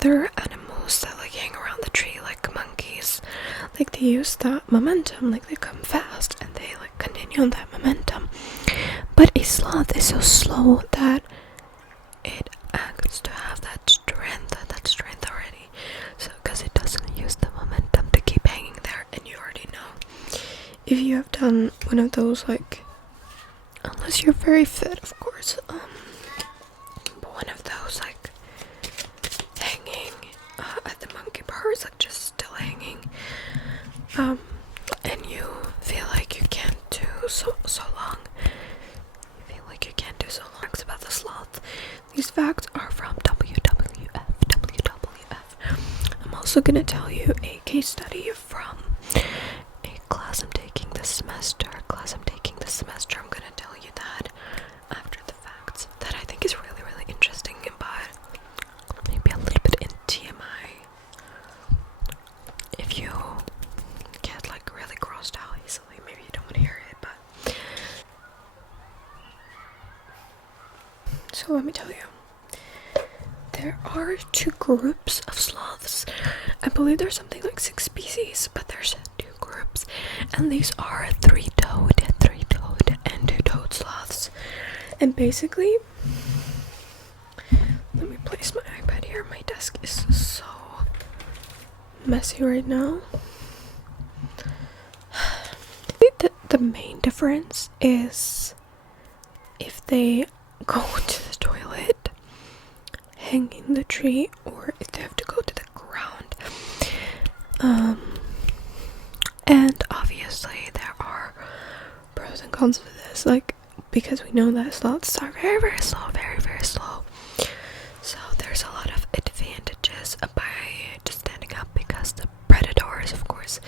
other animals that like hang around the tree, like monkeys, like they use that momentum, like they come fast and they like continue on that momentum. But a sloth is so slow that it acts to have that strength already. So because it doesn't use the momentum to keep hanging there, and you already know if you have done one of those, like, unless you're very fit, of course, but one of those like hanging at the monkey bars, like just still hanging, and you feel like you can't do so long. You feel like you can't do so long. Facts about the sloth. These facts are from WWF. I'm also gonna tell you a case study from a class I'm taking this semester. I'm gonna tell you that after the facts. That I think is really, really interesting, but maybe a little bit in TMI. If you get like really grossed out easily, maybe you don't want to hear it, but so let me tell you. There are two groups of sloths. I believe there's something like 6 species, but there's 2 groups, and these are three-toed, and two-toed sloths. And basically, let me place my iPad here. My desk is so messy right now. The main difference is if they go to the toilet, hang in the tree, or if they have to go to the ground. And obviously there are pros and cons to this, like, because we know that sloths are very, very slow. So there's a lot of advantages by just standing up because the predators, of course.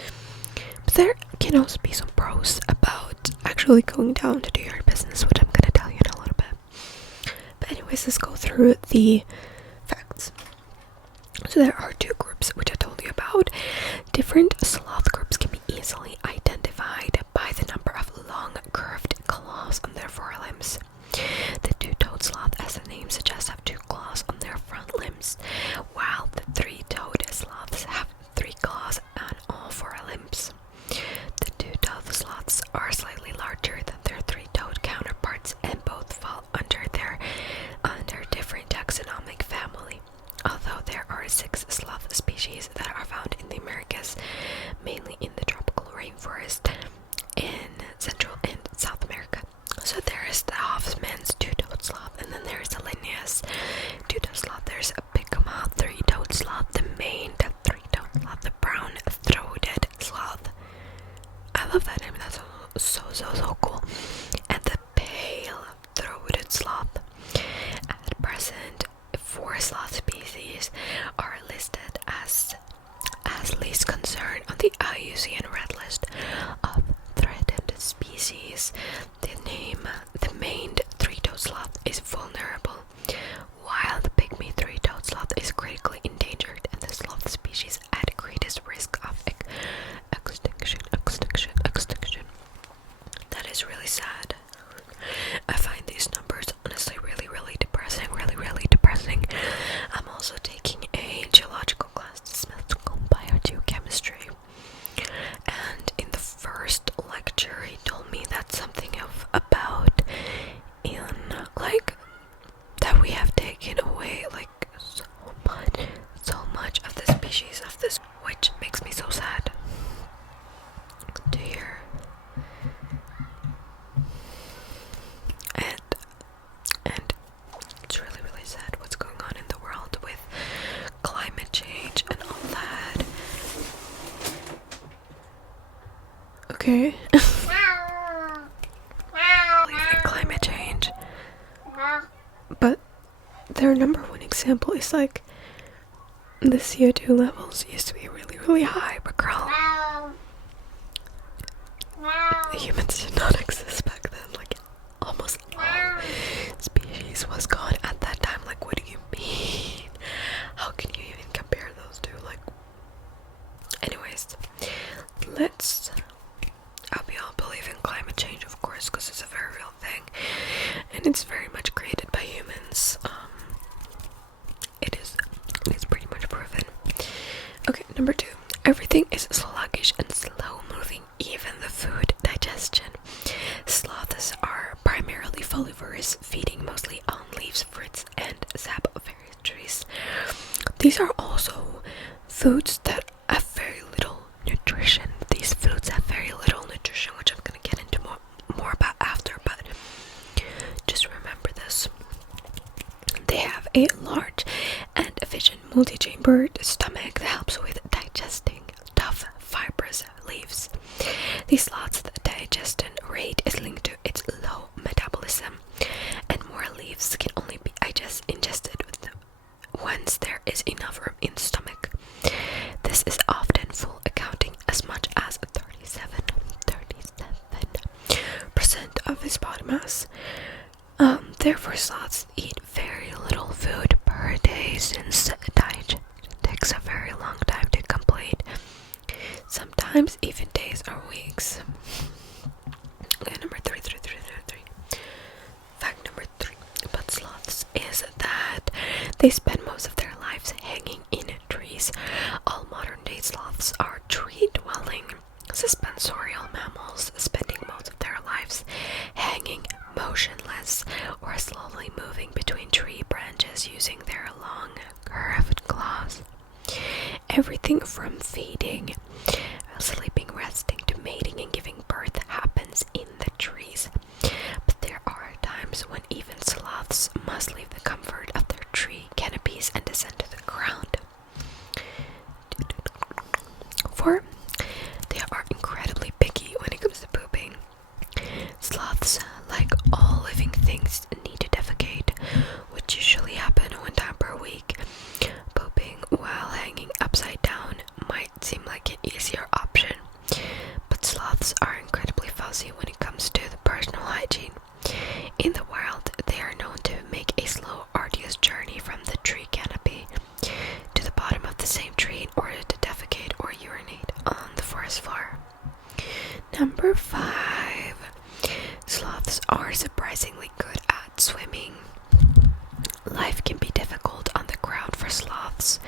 But there can also be some pros about actually going down to do your business, which I'm gonna tell you in a little bit. But anyways, let's go through the facts. So there are 2 groups, which I told you about. Different sloth groups can be easily identified by the number of long, curved claws on their forelimbs. The two-toed sloth, as the name suggests, have 2 claws on their front limbs, while the three-toed sloths have 3 claws on all forelimbs. The two-toed sloths are slightly larger than their three-toed counterparts, and both fall under different taxonomic family. Although there are 6 sloth species that are found in the Americas, mainly in the tropical rainforest in Central and South America. So there is the Hoffman's two-toed sloth, and then there's the Linnaeus two-toed sloth. There's a Picama three-toed sloth, the maned three-toed sloth, the brown-throated sloth. I love that name. That's so cool. And the pale-throated sloth. At present, 4 sloth species are listed as least concern on the IUCN Red List of threatened species. The maned three-toed sloth is vulnerable, while the pygmy three-toed sloth is critically endangered, and the sloth species at greatest risk of extinction. That is really sad. I find these numbers honestly really depressing. I'm also taking a geological class, mathematical biogeochemistry, and in the first lecture he told me that something about in like that we have taken away like so much of the species of this, which makes me so sad to hear. And it's really sad what's going on in the world with climate change and all that. Okay. Climate change. But their number one example is like the CO2 levels used to be really high, but girl, humans did not exist back then. Like almost all species was gone at that time. Like, what do you mean? How can you even compare those two? Like, anyways, we all believe in climate change, of course, because it's a very real thing, and it's very much created by humans. It is pretty much Okay, number 2. Everything is sluggish and slow moving, even the food digestion. Sloths are primarily follivorous, feeding mostly on leaves, fruits, and sap of various trees. These are also foods that have very little nutrition. These foods have very little nutrition, which I'm going to get into more about after, but just remember this. They have a large and efficient multi-chambered stomach that helps with digesting tough, fibrous leaves. These sloths' digestion rate is linked to its low metabolism, and more leaves can only be ingested once there is enough room in the stomach. This is often full, accounting as much as 37% of his body mass. Therefore, sloths eat very little food per day, since digestion takes a very long time to complete, sometimes even days or weeks. Okay, number 3. Fact number 3 about sloths is that they spend most of their lives hanging in trees. All modern-day sloths are tree-dwelling, suspensorial mammals, spending most of their lives hanging motionless or slowly moving between tree branches using their long, curved claws. Everything from feeding, sleeping, resting, to mating and giving birth happens in the trees. But there are times when even sloths must leave the comfort of their tree canopies and descend to the ground. 4. They are incredibly picky when it comes to pooping. Sloths, like all living things, need to defecate, which usually happen 1 time per week. Pooping while hanging upside down might seem like an easier option, but sloths are incredibly fussy when it comes to the personal hygiene. In the wild, they are known to make a slow, arduous journey from the tree canopy to the bottom of the same tree in order to defecate or urinate on the forest floor. Number 5. Sloths are surprisingly good at swimming. Life can be difficult on the ground for sloths,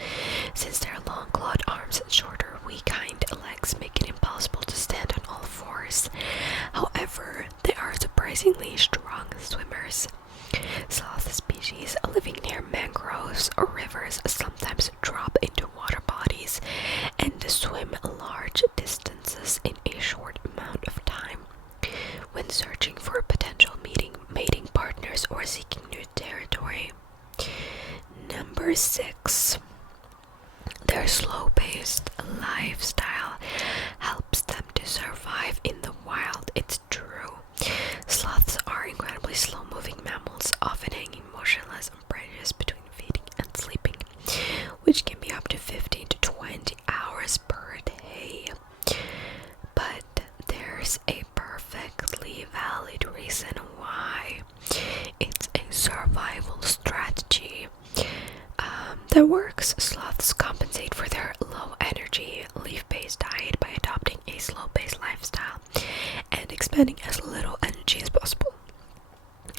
since their long clawed arms and shorter, weak hind legs make it impossible to stand on all fours. However, they are surprisingly strong swimmers. Sloth species living near mangroves or rivers sometimes drop into water bodies and swim large distances in a short amount of time. When searching for potential mating partners or seeking new territory. Number 6. Their slow-paced lifestyle helps them to survive in the wild. It's true. Sloths are incredibly slow-moving mammals, often hanging motionless on branches between feeding and sleeping, which can be up to 15 to 20 hours per day. But there's a perfectly valid reason why. It's a survival strategy that works. Sloths compensate for their low energy, leaf-based diet by adopting a slow-paced lifestyle and expending as little energy as possible.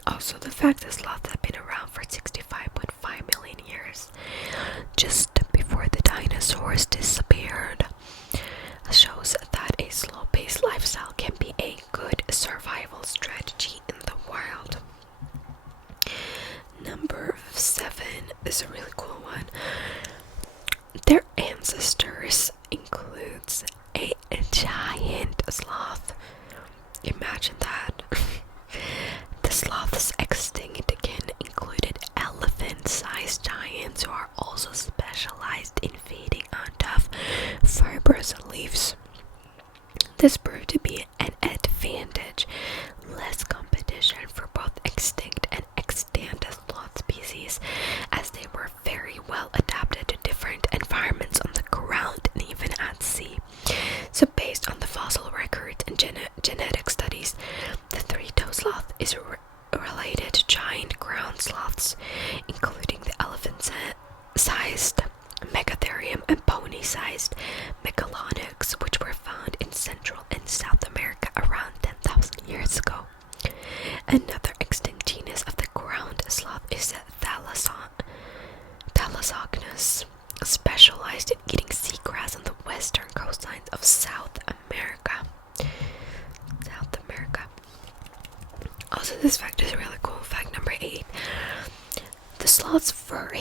Also, the fact that sloths have been around for 65.5 million years, just before the dinosaurs disappeared, shows that a slow-paced lifestyle can be a good survival strategy in the wild. Number 7 is a really cool one. Their ancestors includes a giant sloth. Imagine that. The sloths extinct again included elephant-sized giants who are also specialized in feeding on tough, fibrous leaves. This proved to be an advantage, less competition for both extinct and extant sloth species, as they were very well adapted to different environments on the ground and even at sea. So based on the fossil records and genetic studies, the three-toed sloth is related to giant ground sloths, including the elephant-sized Megatherium and pony-sized Megalonyx, which were found in Central and South America.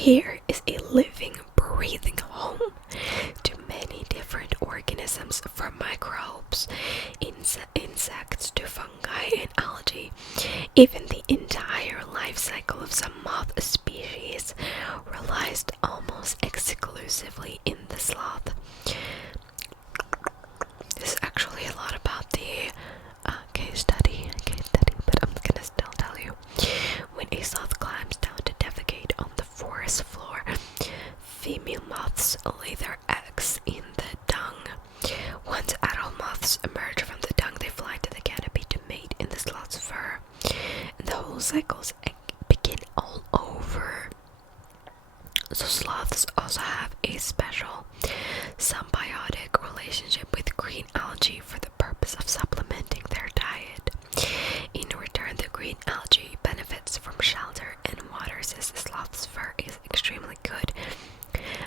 here is a living, breathing home to many different organisms, from microbes, insects to fungi and algae. Even the entire life cycle of some moth species relies almost exclusively in the sloth. This is actually a lot about the case study, but I'm gonna still tell you. When a sloth climbs down to defecate on the forest floor, female moths lay their eggs in the dung. Once adult moths emerge from the dung, they fly to the canopy to mate in the sloth's fur. And the whole cycles begin all over. So sloths also have a special symbiotic relationship with green algae for the purpose of supplementing their diet. In return, the green algae benefits from shelter and water, since the sloth's fur is extremely good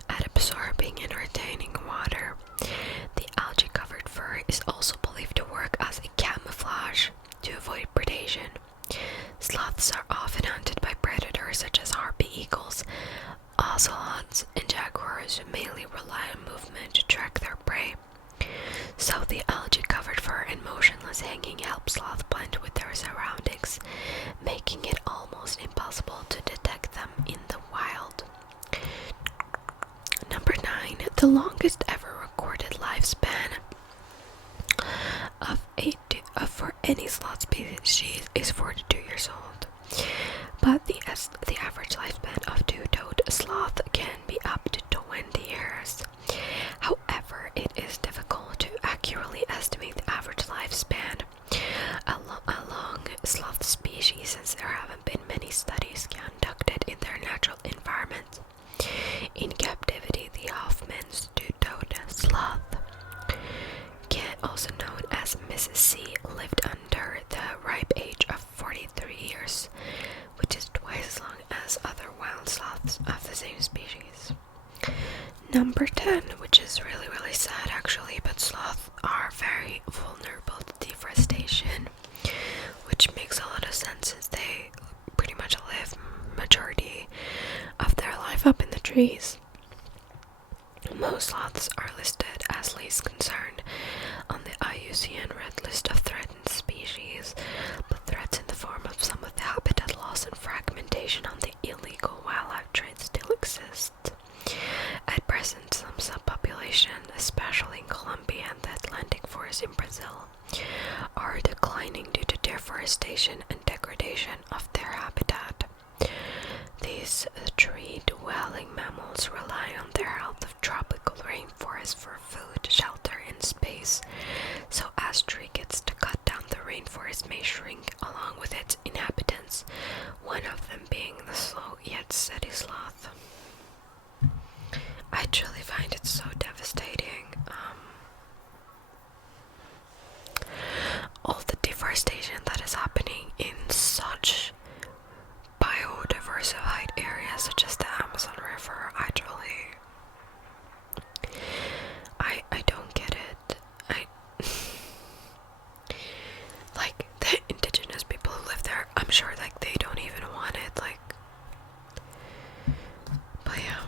at absorbing and retaining water. The algae-covered fur is also believed to work as a camouflage to avoid predation. Sloths are often hunted by predators such as harpy eagles, ocelots, and jaguars, who mainly rely on movement to track their prey. So the algae-covered fur and motionless hanging help sloths blend with their surroundings, making it almost impossible to detect them in the wild. Number 9. The longest ever recorded lifespan for any sloth species is 42 years old. But the average lifespan of two-toed sloth can be up to 20 years. However, it is difficult to accurately estimate the average lifespan along sloth species, since there haven't been many studies conducted in their natural environment. In captivity, the Hoffman's two-toed sloth, also known as Mrs. C, lived under the ripe age of 43 years, which is twice as long as other wild sloths of the same species. Number 10, which is really sad actually, but sloths are very vulnerable to deforestation, which makes a lot of sense since they pretty much live majority of their life up in the trees. Most sloths are listed as least concern on the IUCN Red List of threatened species, but threats in the form of some of the habitat loss and fragmentation on the illegal wildlife trade still exist. At present, some subpopulation, especially in Colombia and the Atlantic forest in Brazil, are declining due to deforestation and degradation of their habitat. These tree-dwelling mammals rely on their health of tropical rainforests for food, shelter, and space. So as tree gets to cut down, the rainforest may shrink along with its inhabitants, one of them being the slow yet steady sloth. I truly find it so devastating. All the deforestation that is happening in such biodiversified areas such as the Amazon River. I don't get it. Like, the indigenous people who live there, I'm sure like they don't even want it, but yeah.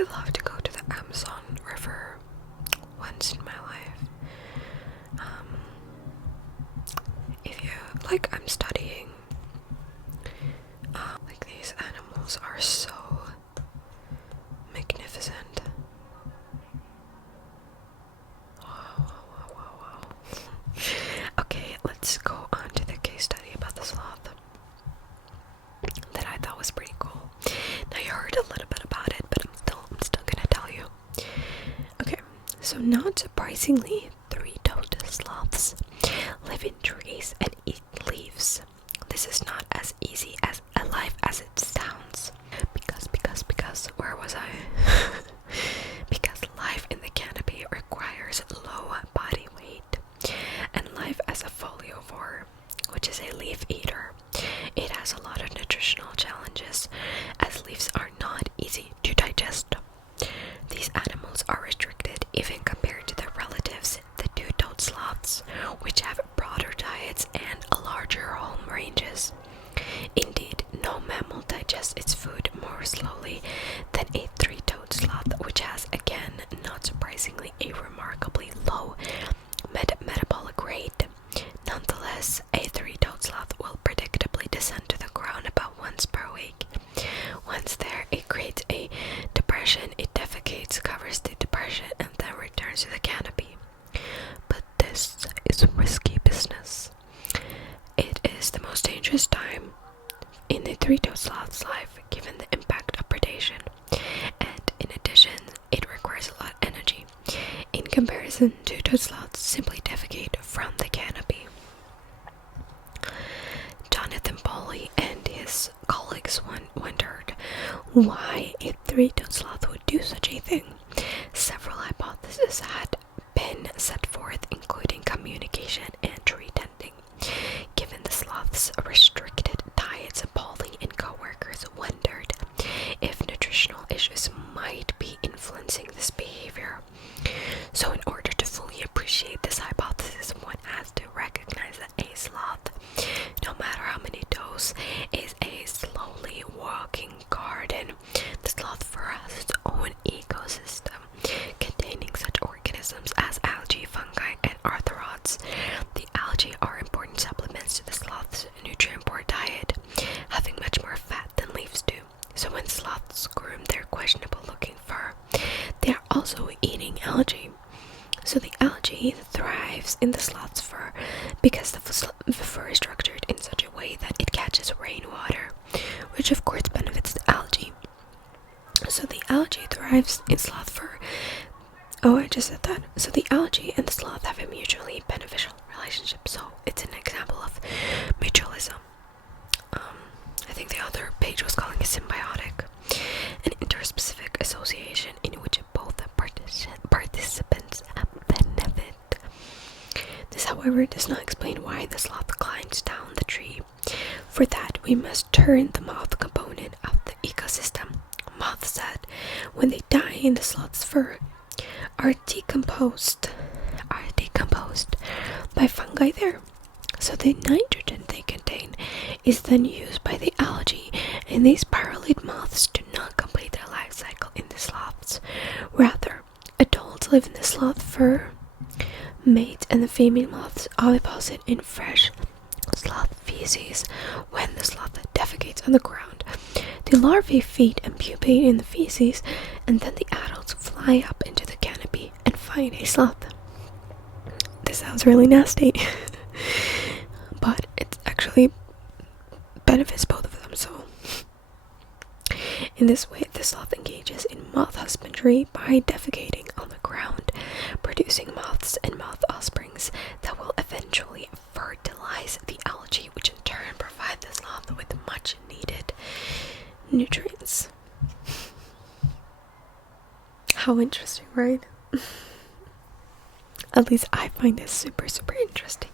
really love to go to the Amazon River once in my life. If you like, I'm studying. Like, these animals are so magnificent. Wow. Okay, let's go on to the case study about the sloth that I thought was pretty cool. Now, you heard a little bit about it, but I'm still gonna tell you. Okay, so not surprisingly, three-toed sloths live in trees and eat leaves. This is not as easy as alive as it sounds. Because where was I? Because life in the canopy requires low body weight, and life as a foliivore, which is a leaf eater, it has a lot of nutritional challenges, as leaves are not easy to digest. These animals are restricted even compared to their relatives, the two-toed sloths, which have broader diets and larger home ranges. Indeed, no mammal digests its food more slowly than a three-toed sloth, which has, again, not surprisingly, a remarkably low metabolic rate. Nonetheless, a three-toed sloth will predictably descend to the ground about once per week. Once there, it creates a depression, it defecates, covers the depression, and then returns to the canopy. But this is risky business. It is the most dangerous time in the three-toed sloth's life, given the impact of predation, and in addition, it requires a lot of energy. In comparison, two-toed sloths simply defecate from the canopy. Jonathan Polly and his colleagues wondered why a three-toed sloth would do such a thing. Several hypotheses had been set forth, including communication and tree tending. Given the sloth's restricted diets, Polly and co-workers wondered if nutritional issues might be influencing this behavior. So in order to fully appreciate this hypothesis, one has to recognize that a sloth, no matter how many toes, is a slowly walking garden. The sloth fur has its own ecosystem containing such organisms as algae, fungi, and arthropods. The algae are important supplements to the sloth's nutrient-poor diet, having much more fat than leaves do. So when sloths groom their questionable-looking fur, they are also eating algae. So the algae thrives in the sloth's fur because the fur is structured in such a way that it catches rainwater, which of course benefits the algae. So the algae thrives in sloth fur. Oh, I just said that. So the algae and the sloth have a mutually beneficial relationship. So it's an example of mutualism. I think the other page was calling it symbiotic, an interspecific association in which both participants benefit. This, however, does not explain why the sloth climbs down the tree. For that, we must turn the moth component of the ecosystem. Moths that, when they die in the sloth's fur, are decomposed by fungi there. So the nitrogen they contain is then used by the algae, and these pyralid moths do not complete their life cycle in the sloths. Rather, adults live in the sloth fur, mates and the female moths oviposit in fresh sloth feces. When the sloth defecates on the ground, the larvae feed and pupate in the feces, and then the adults fly up into the canopy and find a sloth. This sounds really nasty, but it actually benefits both of them. So in this way, the sloth engages in moth husbandry by defecating on the ground, producing moths and moth offsprings that will eventually fertilize the algae, which in turn provide the sloth with much needed nutrients. How interesting, right? At least I find this super interesting.